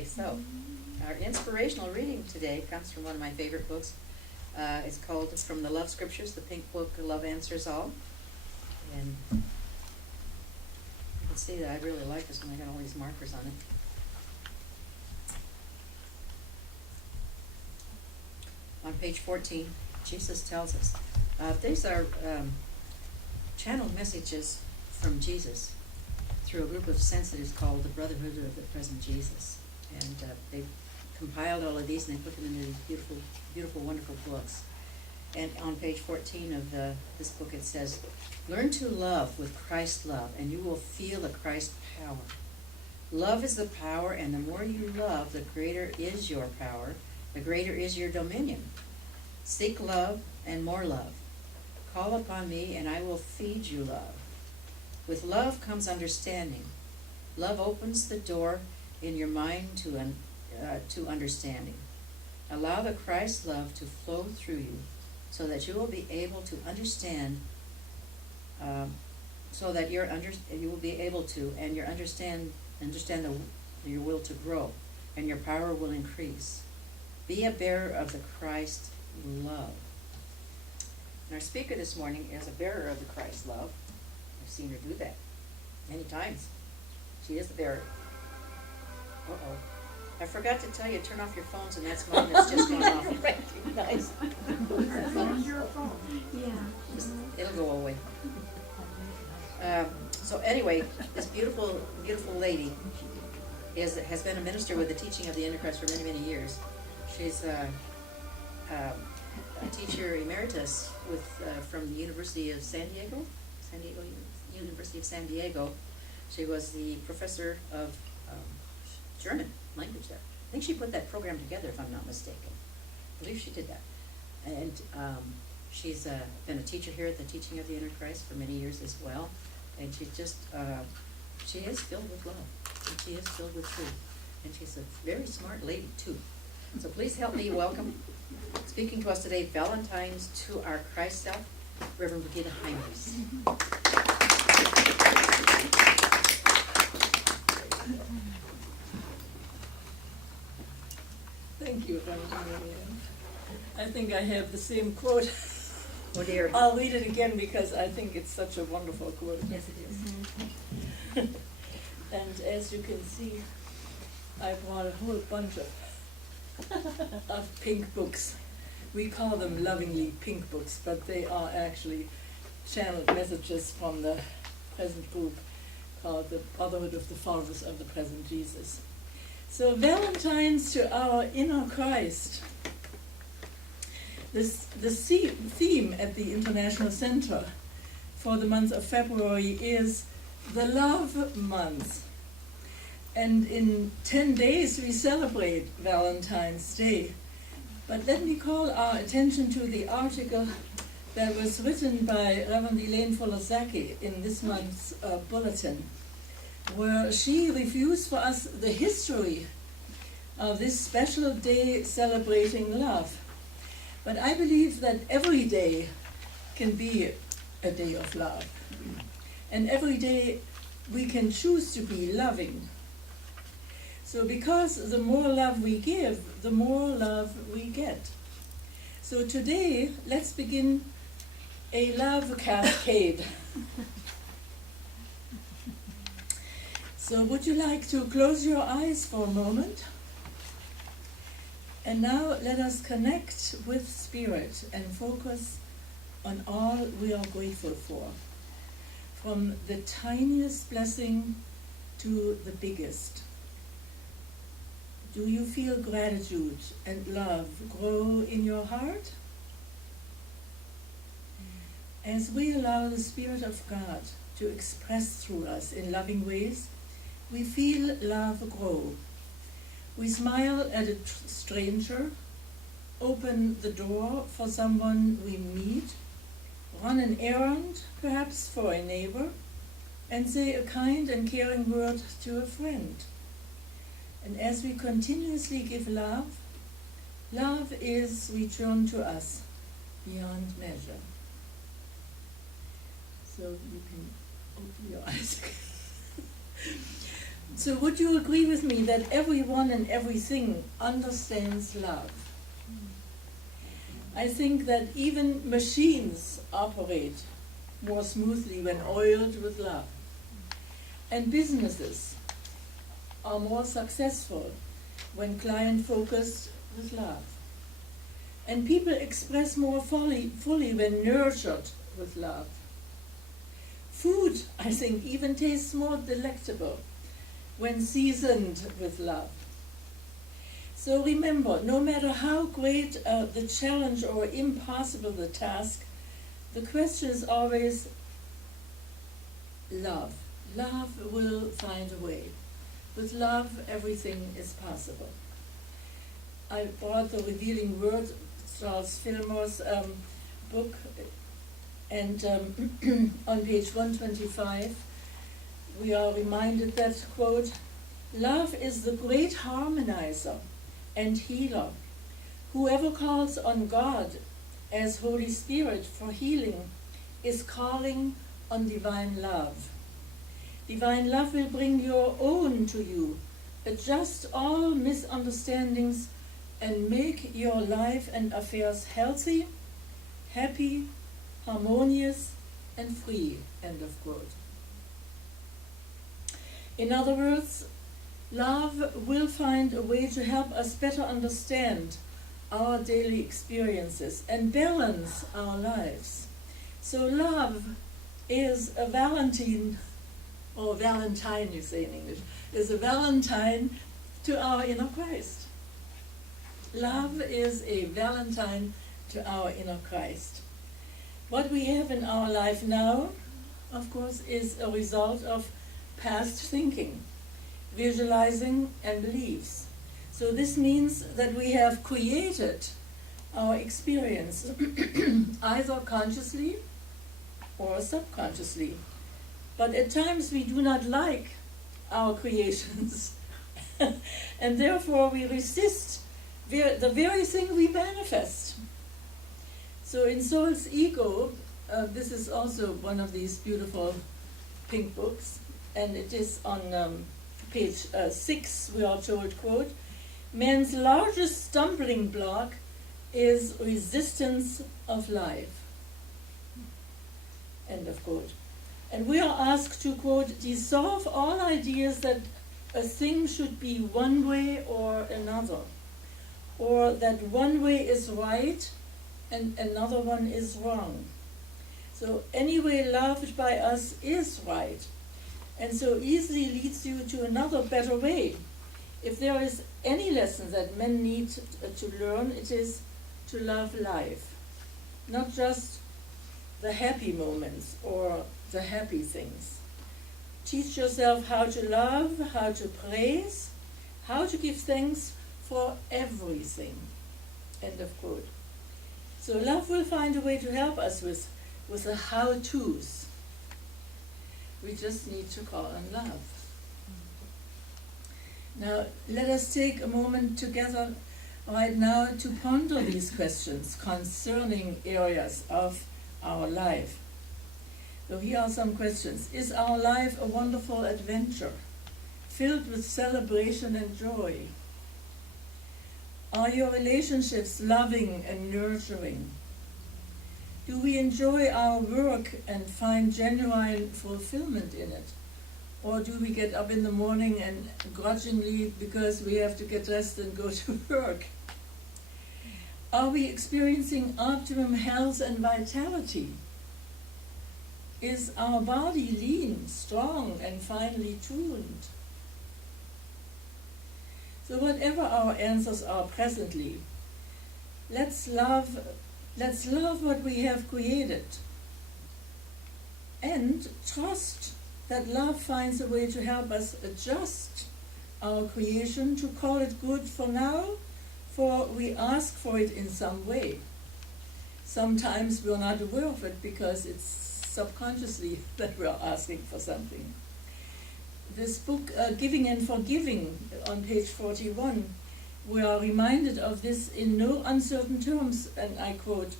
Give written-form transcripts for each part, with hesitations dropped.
Okay, so our inspirational reading today comes from one of my favorite books. It's called From the Love Scriptures, the pink book, Love Answers All. And you can see that I really like this one. I got all these markers on it. On page 14, Jesus tells us, these are channeled messages from Jesus through a group of sensitives called the Brotherhood of the Present Jesus. And they've compiled all of these and they put them into these beautiful, beautiful, wonderful books. And on page 14 of this book it says, learn to love with Christ's love and you will feel the Christ power. Love is the power, and the more you love, the greater is your power, the greater is your dominion. Seek love and more love. Call upon me and I will feed you love. With love comes understanding. Love opens the door in your mind to understanding. Allow the Christ love to flow through you so that you will be able to understand, you will be able to, and your will to grow, and your power will increase. Be a bearer of the Christ love. And our speaker this morning is a bearer of the Christ love. I've seen her do that many times. She is the bearer. Uh-oh. I forgot to tell you, turn off your phones, and that's mine that's just gone off. Nice. Your phone. Yeah. It'll go away. So anyway, this beautiful, beautiful lady has been a minister with the teaching of the Antichrist for many, many years. She's a teacher emeritus from the University of San Diego, University of San Diego. She was the professor of German language there. I think she put that program together, if I'm not mistaken. I believe she did that. And she's been a teacher here at the Teaching of the Antichrist for many years as well. And she is filled with love. And she is filled with truth. And she's a very smart lady, too. So please help me welcome, speaking to us today, Valentines to our Christ self, Reverend Brigitte Heimers. Thank you, I think I have the same quote. Oh dear. I'll read it again because I think it's such a wonderful quote. Yes, it is. And as you can see, I brought a whole bunch of pink books. We call them lovingly pink books, but they are actually channeled messages from the present group called the Brotherhood of the Followers of the Present Jesus. So Valentines to our inner Christ. The theme at the International Center for the month of February is the Love Month. And in 10 days we celebrate Valentine's Day. But let me call our attention to the article that was written by Reverend Elaine Fuller-Zaki in this month's bulletin, where she reviews for us the history of this special day celebrating love. But I believe that every day can be a day of love. And every day we can choose to be loving. So because the more love we give, the more love we get. So today, let's begin a love cascade. So would you like to close your eyes for a moment? And now let us connect with Spirit and focus on all we are grateful for, from the tiniest blessing to the biggest. Do you feel gratitude and love grow in your heart? As we allow the Spirit of God to express through us in loving ways, we feel love grow. We smile at a stranger, open the door for someone we meet, run an errand, perhaps for a neighbor, and say a kind and caring word to a friend. And as we continuously give love, love is returned to us beyond measure. So you can open your eyes. So would you agree with me that everyone and everything understands love? I think that even machines operate more smoothly when oiled with love. And businesses are more successful when client-focused with love. And people express more fully when nurtured with love. Food, I think, even tastes more delectable when seasoned with love. So remember, no matter how great the challenge or impossible the task, the question is always love. Love will find a way. With love, everything is possible. I brought the Revealing Word, Charles Fillmore's book, and on page 125, we are reminded that, quote, "Love is the great harmonizer and healer. Whoever calls on God as Holy Spirit for healing is calling on divine love. Divine love will bring your own to you, adjust all misunderstandings, and make your life and affairs healthy, happy, harmonious, and free," end of quote. In other words, love will find a way to help us better understand our daily experiences and balance our lives. So love is a Valentine, or Valentine you say in English, is a Valentine to our inner Christ. Love is a Valentine to our inner Christ. What we have in our life now, of course, is a result of past thinking, visualizing, and beliefs. So this means that we have created our experience either consciously or subconsciously. But at times we do not like our creations and therefore we resist the very thing we manifest. So in Soul's Ego, this is also one of these beautiful pink books, and it is on page 6, we are told, quote, "Man's largest stumbling block is resistance of life," end of quote. And we are asked to, quote, "dissolve all ideas that a thing should be one way or another, or that one way is right and another one is wrong. So any way loved by us is right, and so easily leads you to another better way. If there is any lesson that men need to learn, it is to love life, not just the happy moments or the happy things. Teach yourself how to love, how to praise, how to give thanks for everything," end of quote. So love will find a way to help us with the how-tos. We just need to call on love. Now, let us take a moment together right now to ponder these questions concerning areas of our life. So here are some questions. Is our life a wonderful adventure, filled with celebration and joy? Are your relationships loving and nurturing? Do we enjoy our work and find genuine fulfillment in it? Or do we get up in the morning and grudgingly because we have to get dressed and go to work? Are we experiencing optimum health and vitality? Is our body lean, strong, and finely tuned? So whatever our answers are presently, let's love what we have created and trust that love finds a way to help us adjust our creation to call it good for now, for we ask for it in some way. Sometimes we're not aware of it because it's subconsciously that we're asking for something. This book, Giving and Forgiving, on page 41, we are reminded of this in no uncertain terms, and I quote,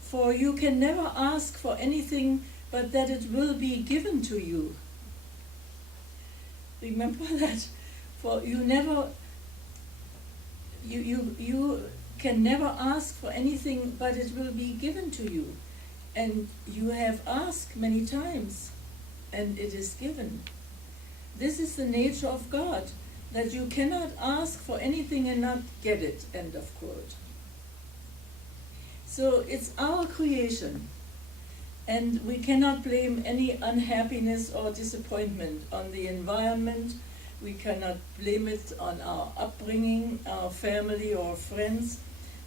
"For you can never ask for anything but that it will be given to you." remember that. For you never, you can never ask for anything, but it will be given to you. And you have asked many times, and it is given. This is the nature of God, that you cannot ask for anything and not get it, end of quote. So it's our creation, and we cannot blame any unhappiness or disappointment on the environment. We cannot blame it on our upbringing, our family or friends,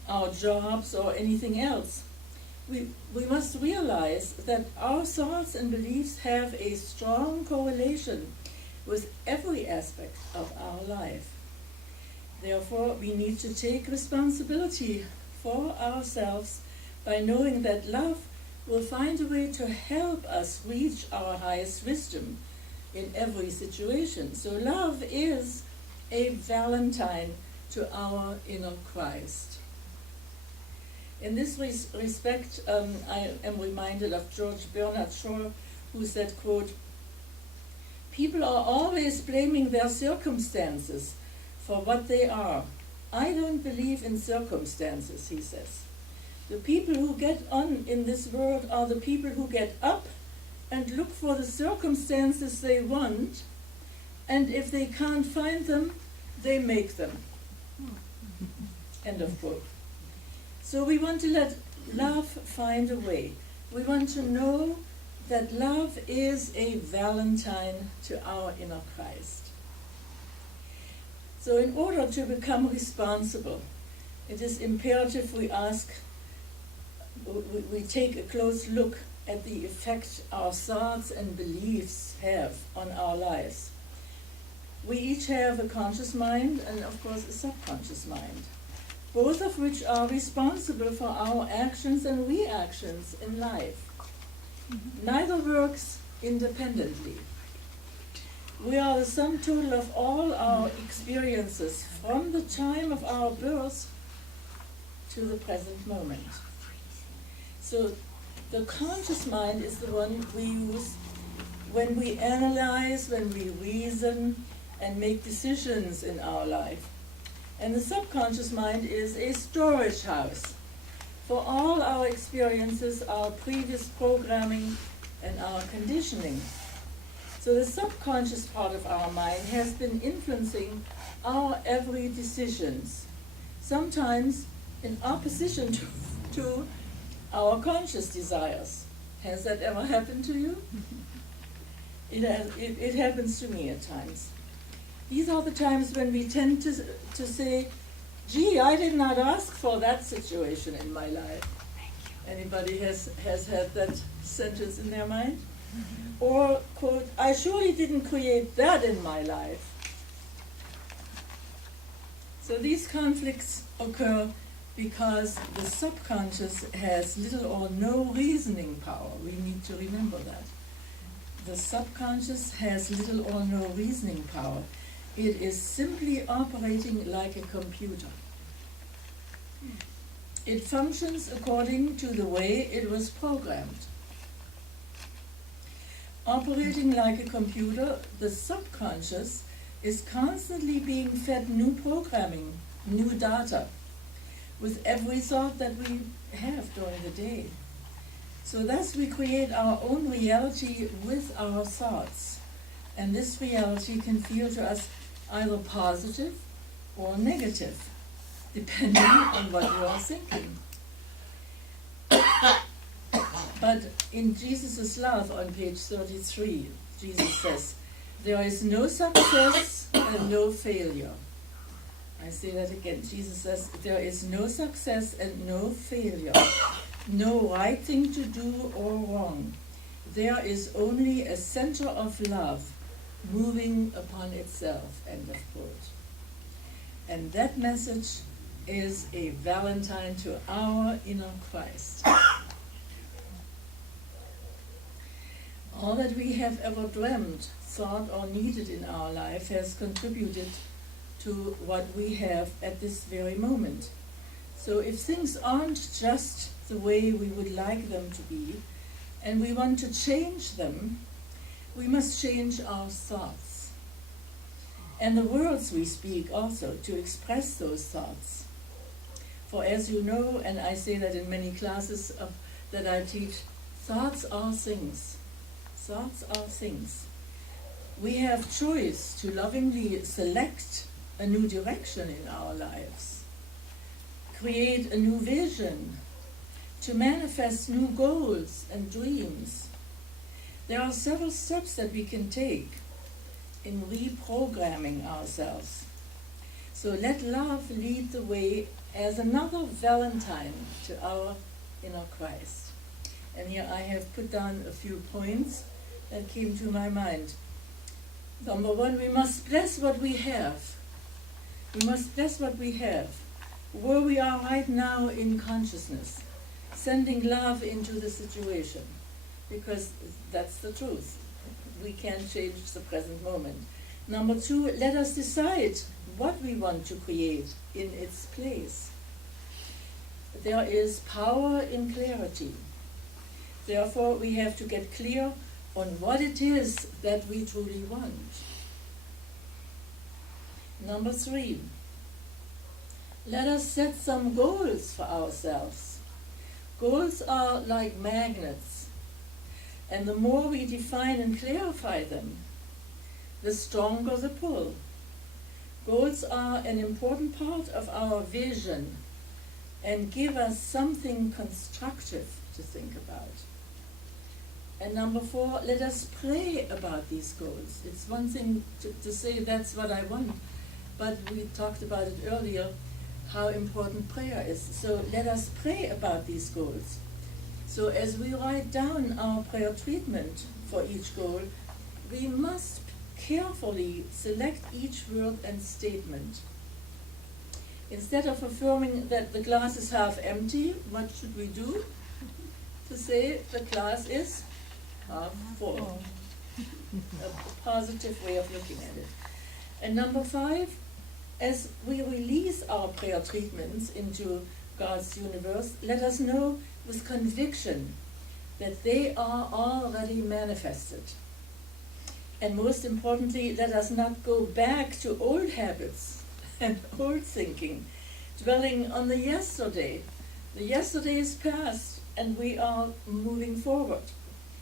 our jobs or anything else. We must realize that our thoughts and beliefs have a strong correlation with every aspect of our life. Therefore, we need to take responsibility for ourselves by knowing that love will find a way to help us reach our highest wisdom in every situation. So love is a Valentine to our inner Christ. In this respect, I am reminded of George Bernard Shaw, who said, quote, "People are always blaming their circumstances for what they are. I don't believe in circumstances," he says. "The people who get on in this world are the people who get up and look for the circumstances they want, and if they can't find them, they make them." End of quote. So we want to let love find a way. We want to know that love is a Valentine to our inner Christ. So in order to become responsible, it is imperative we take a close look at the effect our thoughts and beliefs have on our lives. We each have a conscious mind and, of course, a subconscious mind, both of which are responsible for our actions and reactions in life. Neither works independently. We are the sum total of all our experiences from the time of our birth to the present moment. So the conscious mind is the one we use when we analyze, when we reason, and make decisions in our life. And the subconscious mind is a storage house for all our experiences, our previous programming, and our conditioning. So the subconscious part of our mind has been influencing our every decisions, sometimes in opposition to our conscious desires. Has that ever happened to you? It happens to me at times. These are the times when we tend to say, "Gee, I did not ask for that situation in my life." Anybody has had that sentence in their mind? Or, quote, "I surely didn't create that in my life." So these conflicts occur because the subconscious has little or no reasoning power. We need to remember that. The subconscious has little or no reasoning power. It is simply operating like a computer. It functions according to the way it was programmed. Operating like a computer, the subconscious is constantly being fed new programming, new data, with every thought that we have during the day. So thus we create our own reality with our thoughts. And this reality can feel to us either positive or negative, depending on what you are thinking. But in Jesus' love on page 33, Jesus says, "There is no success and no failure." I say that again. Jesus says, "There is no success and no failure, no right thing to do or wrong. There is only a center of love moving upon itself," end of quote. And that message is a Valentine to our inner Christ. All that we have ever dreamt, thought, or needed in our life has contributed to what we have at this very moment. So if things aren't just the way we would like them to be, and we want to change them, we must change our thoughts. and the words we speak also, to express those thoughts. For as you know, and I say that in many classes that I teach, thoughts are things. Thoughts are things. We have choice to lovingly select a new direction in our lives, create a new vision, to manifest new goals and dreams. There are several steps that we can take in reprogramming ourselves. So let love lead the way as another Valentine to our inner Christ. And here I have put down a few points that came to my mind. Number one, we must bless what we have. We must bless what we have, where we are right now in consciousness, sending love into the situation, because that's the truth. We can't change the present moment. Number two, let us decide what we want to create in its place. There is power in clarity. Therefore, we have to get clear on what it is that we truly want. Number three, let us set some goals for ourselves. Goals are like magnets, and the more we define and clarify them, the stronger the pull. Goals are an important part of our vision and give us something constructive to think about. And number four, let us pray about these goals. It's one thing to say that's what I want, but we talked about it earlier, how important prayer is. So let us pray about these goals. So as we write down our prayer treatment for each goal, we must carefully select each word and statement. Instead of affirming that the glass is half empty, what should we do? To say the glass is half full. A positive way of looking at it. And number five, as we release our prayer treatments into God's universe, let us know with conviction that they are already manifested. And most importantly, let us not go back to old habits and old thinking, dwelling on the yesterday. The yesterday is past and we are moving forward.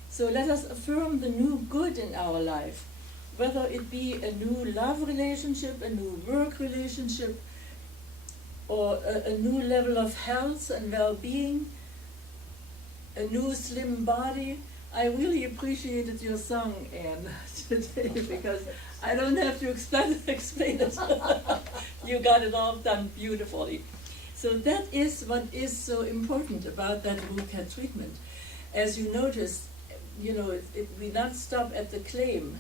So let us affirm the new good in our life, whether it be a new love relationship, a new work relationship, or a new level of health and well-being, a new slim body. I really appreciated your song, Anne, today, because I don't have to explain it. You got it all done beautifully. So that is what is so important about that root cat treatment. As you notice, we not stop at the claim.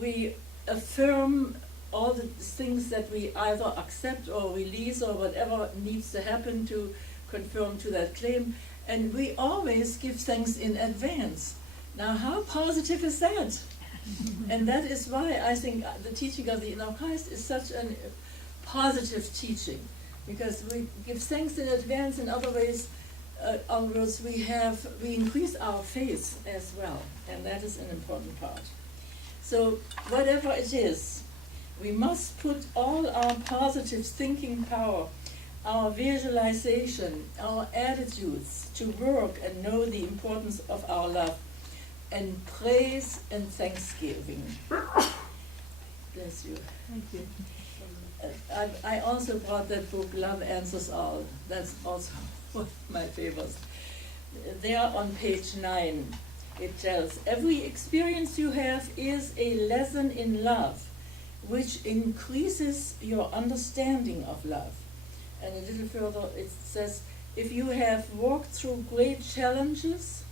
We affirm all the things that we either accept or release or whatever needs to happen to conform to that claim. And we always give thanks in advance. Now, how positive is that? And that is why I think the teaching of the inner Christ is such a positive teaching, because we give thanks in advance. In other ways, we increase our faith as well, and that is an important part. So whatever it is, we must put all our positive thinking power, our visualization, our attitudes to work and know the importance of our love and praise and thanksgiving. Bless you. Thank you. I also brought that book, Love Answers All. That's also one of my favorites. There on page 9, it tells, every experience you have is a lesson in love, which increases your understanding of love. And a little further it says, if you have walked through great challenges,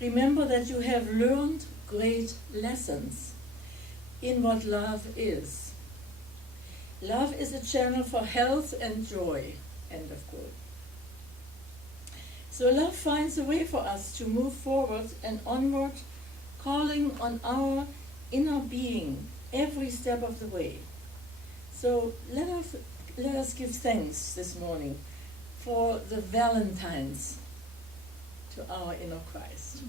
remember that you have learned great lessons in what love is. Love is a channel for health and joy. End of quote. So love finds a way for us to move forward and onward, calling on our inner being every step of the way. So let us give thanks this morning for the Valentines to our inner Christ.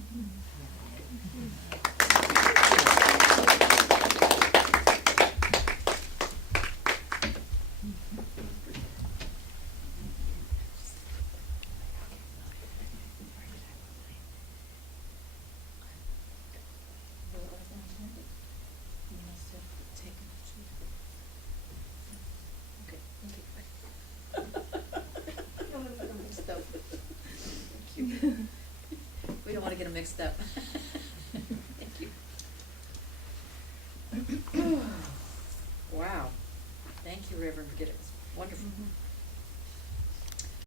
mixed up.